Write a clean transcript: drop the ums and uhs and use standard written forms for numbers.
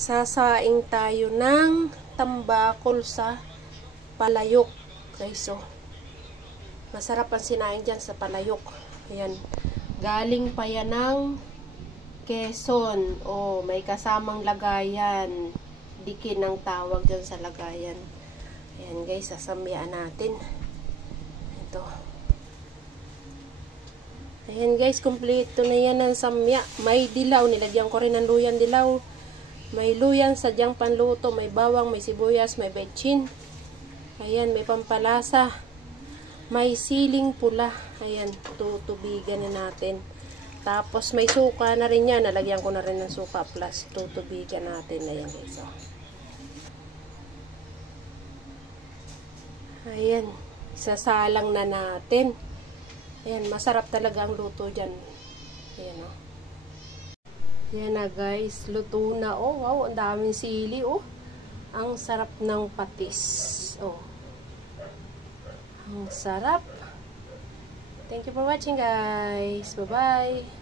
Sasaing tayo ng tambakol sa palayok. Guys, so masarap ang sinaing dyan sa palayok. Ayan. Galing pa yan ng Quezon. Oh, may kasamang lagayan. Dikin ang tawag dyan sa lagayan. Ayan guys, sasamyaan natin. Ito. Ayan guys, kompleto na yan ng samya. May dilaw. Nilagyan ko rin ng luyan dilaw. May luyan, sadyang panluto, may bawang, may sibuyas, may betchin. Ayan, may pampalasa. May siling pula. Ayan, tutubigan na natin. Tapos may suka na rin yan. Nalagyan ko na rin ng suka plus tutubigan natin. Ayan guys. Oh. Ayan, sasalang na natin. Ayan, masarap talaga ang luto dyan. Ayan o. Yan na guys, luto na. Oh, wow, ang daming sili. Oh, ang sarap ng patis. Oh, ang sarap. Thank you for watching guys. Bye-bye.